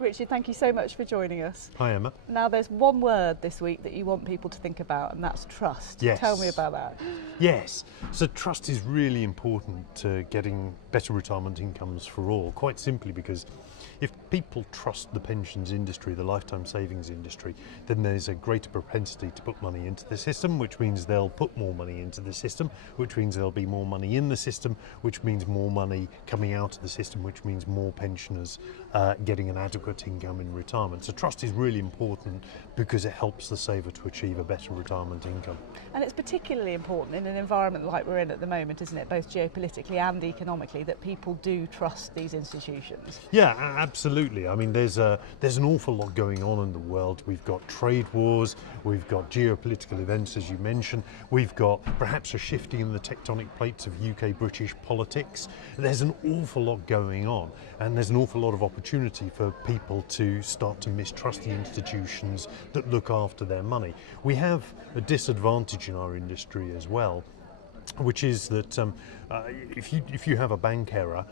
Richard, thank you so much for joining us. Hi, Emma. Now, there's one word this week that you want people to think about, and that's trust. Yes. Tell me about that. Yes. So trust is really important to getting better retirement incomes for all, quite simply because if people trust the pensions industry, the lifetime savings industry, then there's a greater propensity to put money into the system, which means they'll put more money into the system, which means there'll be more money in the system, which means more money coming out of the system, which means more pensioners getting an adequate income in retirement. So trust is really important because it helps the saver to achieve a better retirement income. And it's particularly important in an environment like we're in at the moment, isn't it, both geopolitically and economically, that people do trust these institutions? Yeah, absolutely. I mean, there's an awful lot going on in the world. We've got trade wars, we've got geopolitical events, as you mentioned, we've got perhaps a shifting in the tectonic plates of UK-British politics. There's an awful lot going on, and there's an awful lot of opportunity for people to start to mistrust the institutions that look after their money. We have a disadvantage in our industry as well, which is that if you have a bank error,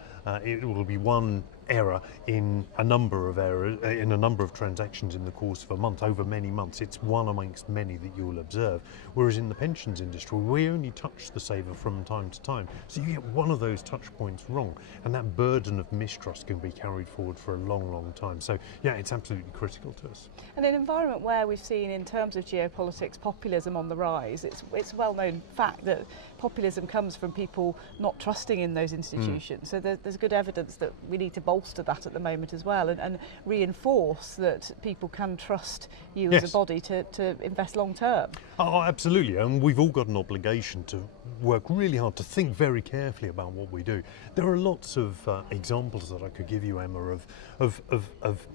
it will be one error in a number of transactions in the course of a month, over many months. It's one amongst many that you'll observe. Whereas in the pensions industry, we only touch the saver from time to time. So you get one of those touch points wrong, and that burden of mistrust can be carried forward for a long, long time. So yeah, it's absolutely critical to us. And in an environment where we've seen, in terms of geopolitics, populism on the rise, it's a well-known fact that populism comes from people not trusting in those institutions. So there's good evidence that we need to bolster that at the moment as well, and reinforce that people can trust you as a body to invest long term. Oh, absolutely. And we've all got an obligation to work really hard, to think very carefully about what we do. There are lots of examples that I could give you, Emma, of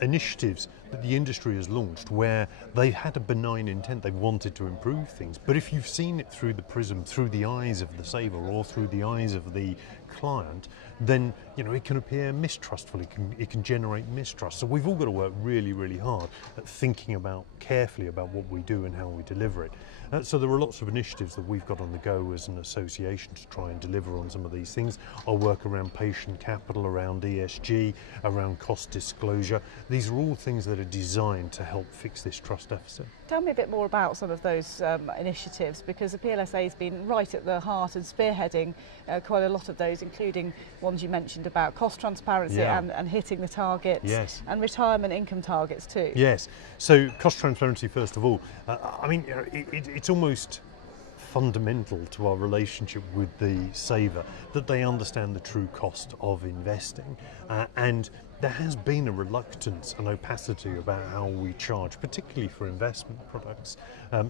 initiatives that the industry has launched where they've had a benign intent, they've wanted to improve things, but if you've seen it through the prism, through the eyes of the saver or through the eyes of the client, then it can appear mistrustful, it can generate mistrust. So we've all got to work really, really hard at thinking carefully about what we do and how we deliver it. So there are lots of initiatives that we've got on the go as an association to try and deliver on some of these things. Our work around patient capital, around ESG, around cost disclosure. These are all things that are designed to help fix this trust deficit. Tell me a bit more about some of those initiatives, because the PLSA has been right at the heart and spearheading quite a lot of those, including ones you mentioned about cost transparency and hitting the targets, and retirement income targets too. Yes, so cost transparency first of all. I mean, it's almost fundamental to our relationship with the saver that they understand the true cost of investing, and there has been a reluctance and opacity about how we charge, particularly for investment products.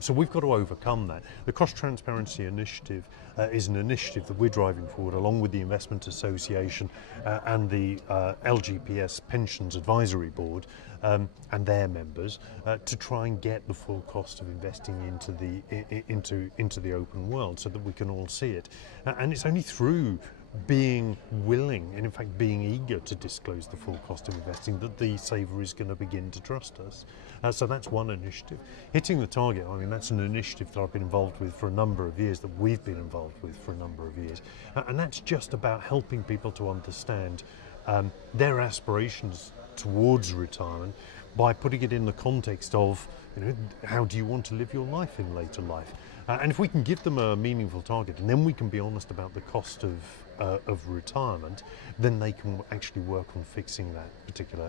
So we've got to overcome that. The Cost Transparency Initiative is an initiative that we're driving forward along with the Investment Association and the LGPS Pensions Advisory Board and their members to try and get the full cost of investing into the open world so that we can all see it. And it's only through being willing and in fact being eager to disclose the full cost of investing that the saver is going to begin to trust us. So that's one initiative. Hitting the target, I mean, that's an initiative that I've been involved with for a number of years, that we've been involved with for a number of years, and that's just about helping people to understand their aspirations towards retirement by putting it in the context of, how do you want to live your life in later life? And if we can give them a meaningful target, and then we can be honest about the cost of retirement, then they can actually work on fixing that particular,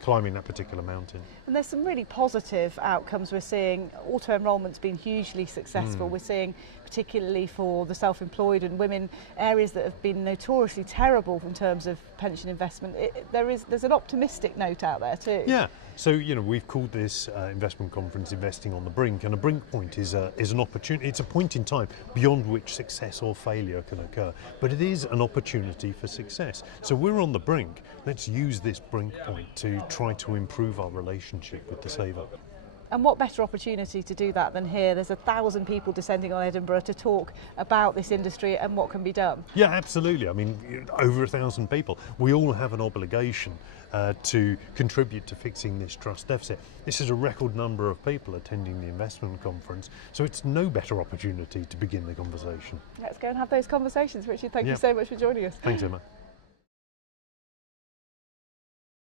climbing that particular mountain. And there's some really positive outcomes we're seeing. Auto enrolment's been hugely successful. We're seeing, particularly for the self-employed and women, areas that have been notoriously terrible in terms of pension investment. There's an optimistic note out there too. Yeah. So we've called this investment conference "Investing on the Brink," and a brink point is an opportunity. It's a point in time beyond which success or failure can occur, but it is an opportunity for success. So we're on the brink. Let's use this brink point to try to improve our relationship with the saver. And what better opportunity to do that than here? There's 1,000 people descending on Edinburgh to talk about this industry and what can be done. Yeah, absolutely. I mean, over 1,000 people. We all have an obligation to contribute to fixing this trust deficit. This is a record number of people attending the investment conference, so it's no better opportunity to begin the conversation. Let's go and have those conversations. Richard, thank you so much for joining us. Thanks, Emma.